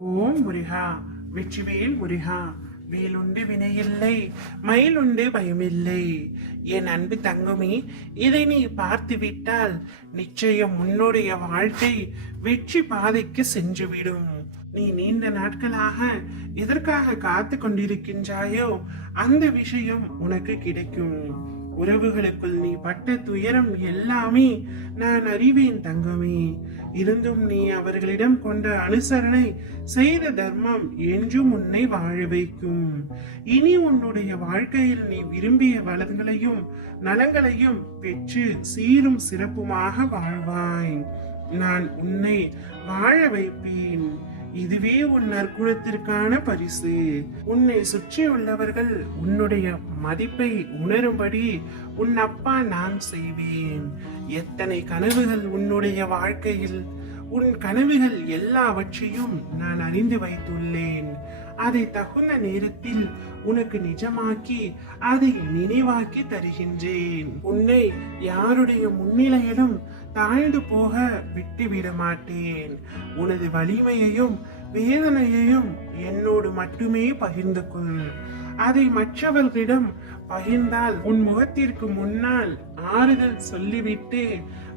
ஓம் முருகா, வெற்றிவேல் முருகா. வேலுண்டு வினையில்லை, மயிலுண்டு பயமில்லை. என் அன்பு தங்கமே, இதை நீ பார்த்து விட்டால் நிச்சயம் உன்னுடைய வாழ்க்கை வெற்றி பாதைக்கு சென்றுவிடும். நீ நீண்ட நாட்களாக எதற்காக காத்து கொண்டிருக்கின்றாயோ அந்த விஷயம் உனக்கு கிடைக்கும். உறவுகளுக்குள் நீ பட்ட துயரம் எல்லாமே நான் அறிவேன் தங்கமே. இருந்தும் நீ அவர்களிடம் கொண்ட அனுசரணை, செய்த தர்மம் என்றும் உன்னை வாழ வைக்கும். இனி உன்னுடைய வாழ்க்கையில் நீ விரும்பிய வளங்களையும் நலங்களையும் பெற்று சீரும் சிறப்புமாக வாழ்வாய். நான் உன்னை வாழ வைப்பேன். இதுவே உன் நற்குணத்திற்கான பரிசு. உன்னை சுற்றி உள்ளவர்கள் உன்னுடைய மதிப்பை உணரும்படி உன் அப்பா நான் செய்வேன். எத்தனை கனவுகள் உன்னுடைய வாழ்க்கையில், உன் கனவுகள் எல்லாவற்றையும் நான் அறிந்து வைத்துள்ளேன். அதை தகுந்த நேரத்தில் உனக்கு நிஜமாக்கி அதை நினைவாக்கி தருகின்றேன். உன்னை யாருடைய முன்னிலையிலும் தாழ்ந்து போக விட்டுவிட மாட்டேன். உனது வலிமையையும் வேதனையையும் என்னோடு மட்டுமே பகிர்ந்து கொள். அதை மற்றவர்களிடம் பகிர்ந்தால் உன் முகத்திற்கு முன்னால் ஆறுதல் சொல்லிவிட்டு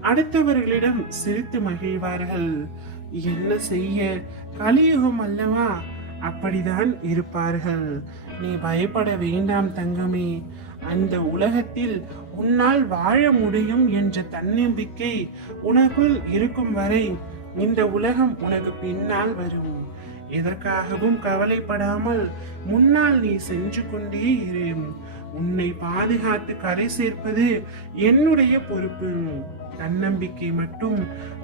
அடுத்தவர்களிடம் சிரித்து மகிழ்வார்கள். என்ன செய்ய, கலியுகம் அல்லவா, அப்படிதான் இருப்பார்கள். நீ பயப்பட வேண்டாம் தங்கமே. அந்த உலகத்தில் உன்னால் வாழ முடியும் என்ற தன்னம்பிக்கை உனக்குள் இருக்கும் வரை இந்த உலகம் உனக்கு பின்னால் வரும். எதற்காகவும் கவலைப்படாமல் முன்னால் நீ சென்று கொண்டே இரு. உன்னை பாதுகாத்து கரை சேர்ப்பது என்னுடைய பொறுப்பு. தன்னம்பிக்கை மட்டும்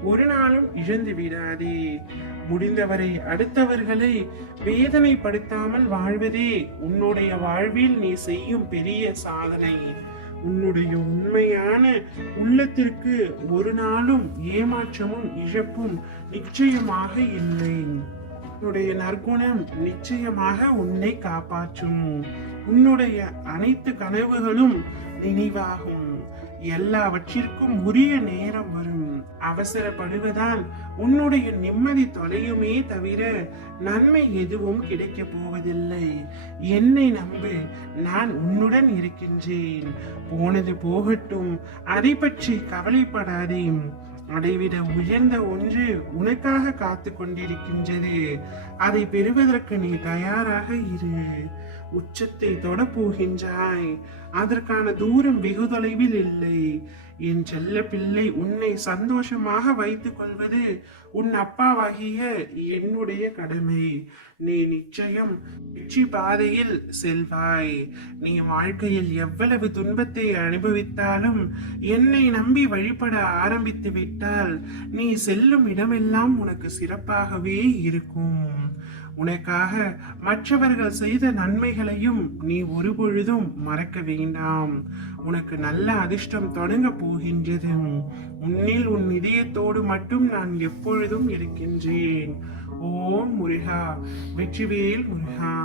ஒரு நாளும் இழந்து விடாதே. முடிந்தவரை அடுத்தவர்களை வேதனைப்படுத்தாமல் வாழ்வதே உன்னுடைய வாழ்வில் நீ செய்யும் பெரிய சாதனை. உன்னுடைய உண்மையான உள்ளத்திற்கு ஒரு நாளும் ஏமாற்றமும் இழப்பும் நிச்சயமாக இல்லை. உன்னுடைய நற்குணம் நிச்சயமாக உன்னை காப்பாற்றும். உன்னுடைய அனைத்து கனவுகளும் நினைவாகும். எல்லாவற்றிற்கும் உரிய நேரம் வரும். அவசரப்படுவதால் உன்னுடைய நிம்மதி தொலையுமே தவிர நன்மை எதுவும் கிடைக்க போவதில்லை. என்னை நம்பு, நான் உன்னுடன் இருக்கின்றேன். போனது போகட்டும், அதை பற்றி கவலைப்படாதே. அதைவிட உயர்ந்த ஒன்று உனக்காக காத்து கொண்டிருக்கின்றது. அதை பெறுவதற்கு நீ தயாராக இரு. உச்சத்தை தொட போகின்றாய். அதற்கான தூரம் வெகு தொலைவில் இல்லை. என் செல்ல பிள்ளை, உன்னை சந்தோஷமாக வைத்துக் கொள்வது உன் அப்பாவாகிய என்னுடைய கடமை. நீ நிச்சயம் வெற்றி பாதையில் செல்வாய். நீ வாழ்க்கையில் எவ்வளவு துன்பத்தை அனுபவித்தாலும் என்னை நம்பி வழிபட ஆரம்பித்து விட்டால் நீ செல்லும் இடமெல்லாம் உனக்கு சிறப்பாகவே இருக்கும். உனக்காக மற்றவர்கள் செய்த நன்மைகளையும் நீ ஒருபொழுதும் மறக்க வேண்டாம். உனக்கு நல்ல அதிர்ஷ்டம் தொடங்க போகின்றது. உன்னில் உன் இதயத்தோடு மட்டும் நான் எப்பொழுதும் இருக்கின்றேன். ஓம் முருகா, வெற்றிவேல் முருகா.